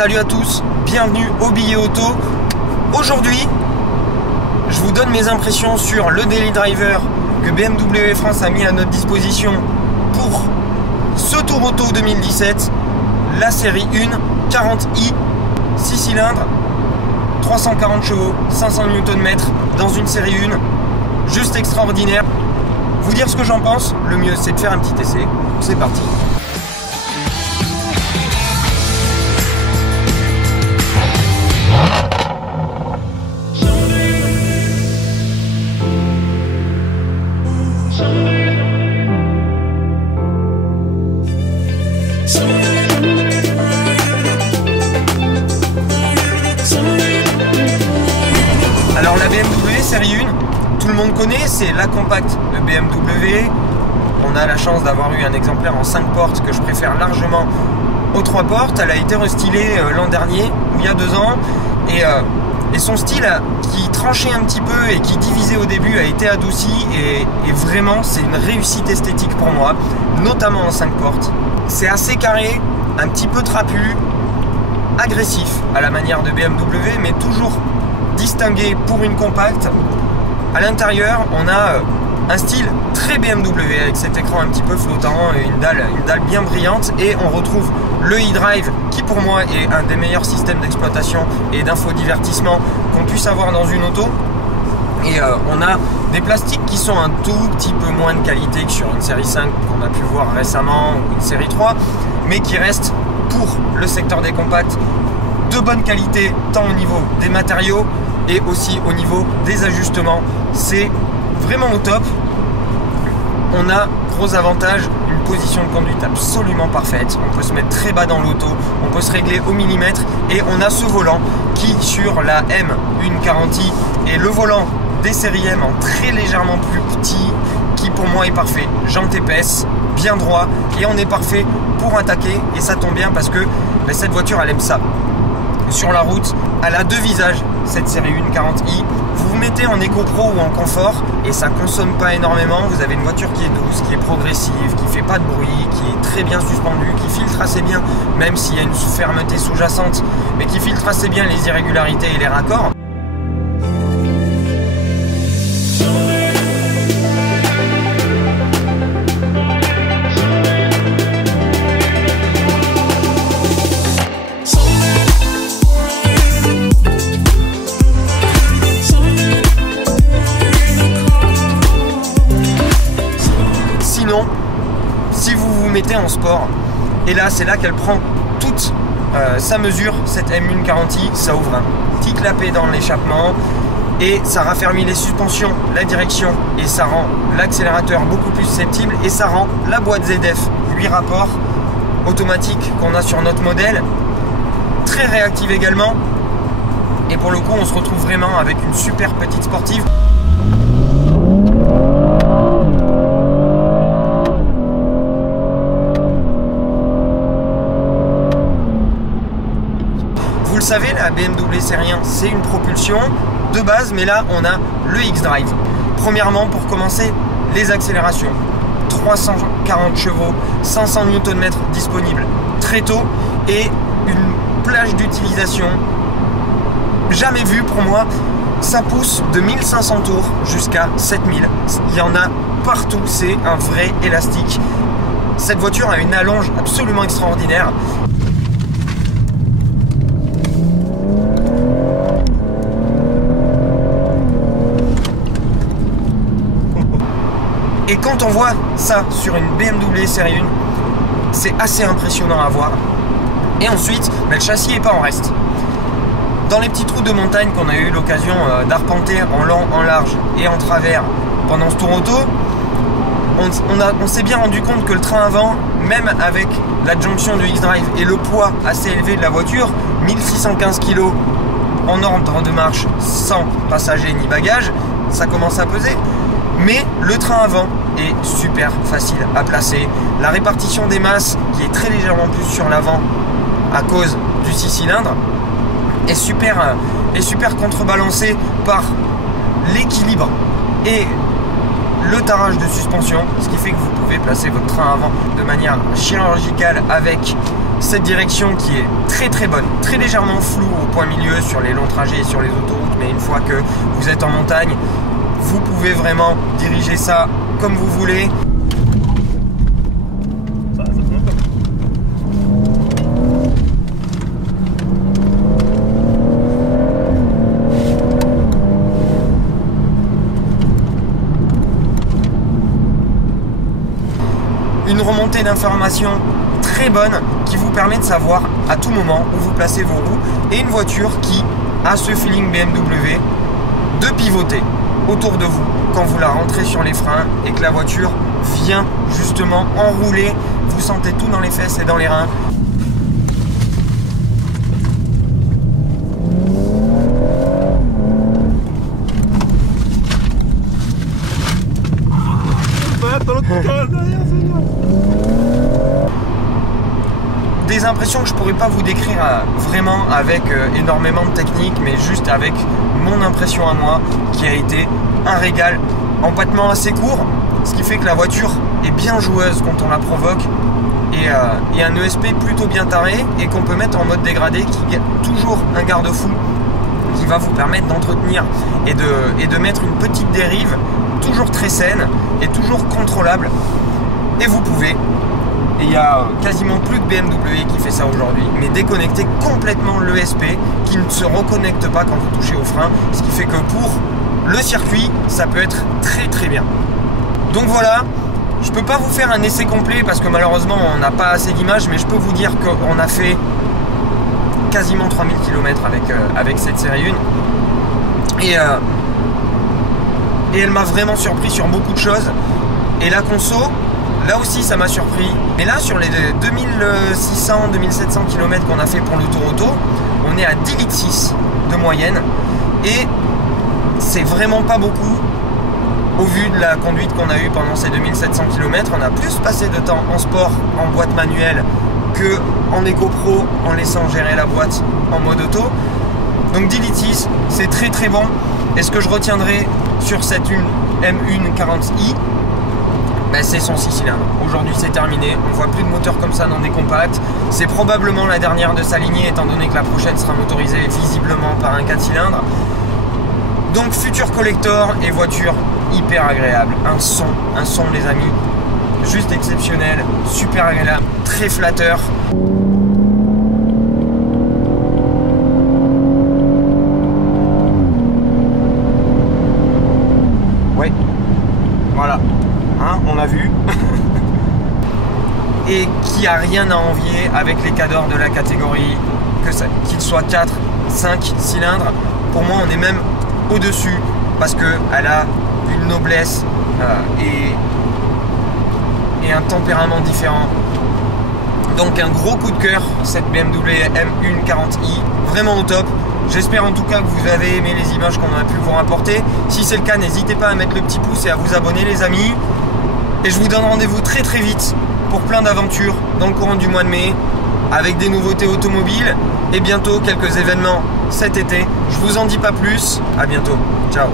Salut à tous, bienvenue au Billet Auto. Aujourd'hui, je vous donne mes impressions sur le Daily Driver que BMW France a mis à notre disposition pour ce Tour Auto 2017, la série 1, 40i, 6 cylindres, 340 chevaux, 500 Nm dans une série 1, juste extraordinaire. Vous dire ce que j'en pense, le mieux c'est de faire un petit essai. C'est parti. Alors la BMW série 1, tout le monde connaît, c'est la compacte de BMW. On a la chance d'avoir eu un exemplaire en 5 portes que je préfère largement aux 3 portes. Elle a été restylée l'an dernier, ou il y a 2 ans, et son style qui tranchait un petit peu et qui divisait au début a été adouci, et vraiment c'est une réussite esthétique pour moi, notamment en 5 portes. C'est assez carré, un petit peu trapu, agressif à la manière de BMW, mais toujours distingué pour une compacte. À l'intérieur, on a un style très BMW avec cet écran un petit peu flottant et une dalle bien brillante, et on retrouve le e-drive qui pour moi est un des meilleurs systèmes d'exploitation et d'infodivertissement qu'on puisse avoir dans une auto. Et on a des plastiques qui sont un tout petit peu moins de qualité que sur une série 5 qu'on a pu voir récemment, ou une série 3, mais qui restent pour le secteur des compacts de bonne qualité, tant au niveau des matériaux et aussi au niveau des ajustements. C'est vraiment au top. On a, gros avantage, une position de conduite absolument parfaite. On peut se mettre très bas dans l'auto, on peut se régler au millimètre, et on a ce volant qui, sur la M, une 40i, est le volant des séries M en très légèrement plus petit, qui pour moi est parfait. Jante épaisse, bien droit, et on est parfait pour attaquer, et ça tombe bien parce que cette voiture elle aime ça. Sur la route, elle a 2 visages, cette série 1 40i. Vous vous mettez en Eco Pro ou en confort et ça consomme pas énormément. Vous avez une voiture qui est douce, qui est progressive, qui fait pas de bruit, qui est très bien suspendue, qui filtre assez bien, même s'il y a une fermeté sous-jacente, mais qui filtre assez bien les irrégularités et les raccords. Si vous vous mettez en sport, et là c'est là qu'elle prend toute sa mesure, cette M1 40i, ça ouvre un petit clapet dans l'échappement et ça raffermit les suspensions, la direction, et ça rend l'accélérateur beaucoup plus susceptible, et ça rend la boîte ZF 8 rapports automatique qu'on a sur notre modèle très réactive également, et pour le coup on se retrouve vraiment avec une super petite sportive. Vous le savez, la BMW série 1, c'est une propulsion de base, mais là, on a le X-Drive. Premièrement, pour commencer, les accélérations. 340 chevaux, 500 Nm disponibles très tôt, et une plage d'utilisation jamais vue pour moi. Ça pousse de 1500 tours jusqu'à 7000. Il y en a partout, c'est un vrai élastique. Cette voiture a une allonge absolument extraordinaire. Et quand on voit ça sur une BMW série 1, c'est assez impressionnant à voir. Et ensuite, le châssis n'est pas en reste. Dans les petits trous de montagne qu'on a eu l'occasion d'arpenter en long, en large et en travers pendant ce tour auto, on s'est bien rendu compte que le train avant, même avec l'adjonction du X-Drive et le poids assez élevé de la voiture, 1615 kg en ordre de marche sans passagers ni bagages, ça commence à peser. Mais le train avant est super facile à placer. La répartition des masses, qui est très légèrement plus sur l'avant à cause du 6 cylindres, est super contrebalancée par l'équilibre et le tarage de suspension, ce qui fait que vous pouvez placer votre train avant de manière chirurgicale avec cette direction qui est très bonne, très légèrement floue au point milieu sur les longs trajets et sur les autoroutes, mais une fois que vous êtes en montagne, vous pouvez vraiment diriger ça comme vous voulez. Une remontée d'informations très bonne qui vous permet de savoir à tout moment où vous placez vos roues, et une voiture qui a ce feeling BMW de pivoter autour de vous quand vous la rentrez sur les freins et que la voiture vient justement enrouler. Vous sentez tout dans les fesses et dans les reins. Des impressions que je pourrais pas vous décrire vraiment avec énormément de technique, mais juste avec mon impression à moi, qui a été un régal. Empattement assez court, ce qui fait que la voiture est bien joueuse quand on la provoque, et un ESP plutôt bien taré, et qu'on peut mettre en mode dégradé, qui est toujours un garde-fou qui va vous permettre d'entretenir et de mettre une petite dérive toujours très saine et toujours contrôlable. Et vous pouvez, et il n'y a quasiment plus de BMW qui fait ça aujourd'hui, mais déconnecter complètement l'ESP qui ne se reconnecte pas quand vous touchez au frein, ce qui fait que pour le circuit, ça peut être très bien. Donc voilà, je peux pas vous faire un essai complet parce que malheureusement on n'a pas assez d'images, mais je peux vous dire qu'on a fait quasiment 3000 km avec cette série 1, et elle m'a vraiment surpris sur beaucoup de choses. Et la conso, là aussi ça m'a surpris. Mais là, sur les 2600-2700 km qu'on a fait pour l'auto-auto, on est à 10,6 litres de moyenne, et c'est vraiment pas beaucoup au vu de la conduite qu'on a eue pendant ces 2700 km. On a plus passé de temps en sport, en boîte manuelle, que en EcoPro, en laissant gérer la boîte en mode auto. Donc 10,6 litres, c'est très bon. Et ce que je retiendrai sur cette M1 40i, ben c'est son 6 cylindres. Aujourd'hui c'est terminé, on voit plus de moteur comme ça dans des compacts. C'est probablement la dernière de sa lignée, étant donné que la prochaine sera motorisée visiblement par un 4 cylindres. Donc futur collector et voiture hyper agréable. Un son les amis, juste exceptionnel, super agréable, très flatteur. Ouais, voilà, hein, on l'a vu. Et qui a rien à envier avec les cadors de la catégorie, qu'ils soient 4, 5 cylindres. Pour moi, on est même au-dessus parce qu'elle a une noblesse et un tempérament différent. Donc un gros coup de cœur, cette BMW M1 40i, vraiment au top. J'espère en tout cas que vous avez aimé les images qu'on a pu vous rapporter. Si c'est le cas, n'hésitez pas à mettre le petit pouce et à vous abonner les amis. Et je vous donne rendez-vous très vite pour plein d'aventures dans le courant du mois de mai, avec des nouveautés automobiles et bientôt quelques événements cet été. Je vous en dis pas plus, à bientôt, ciao.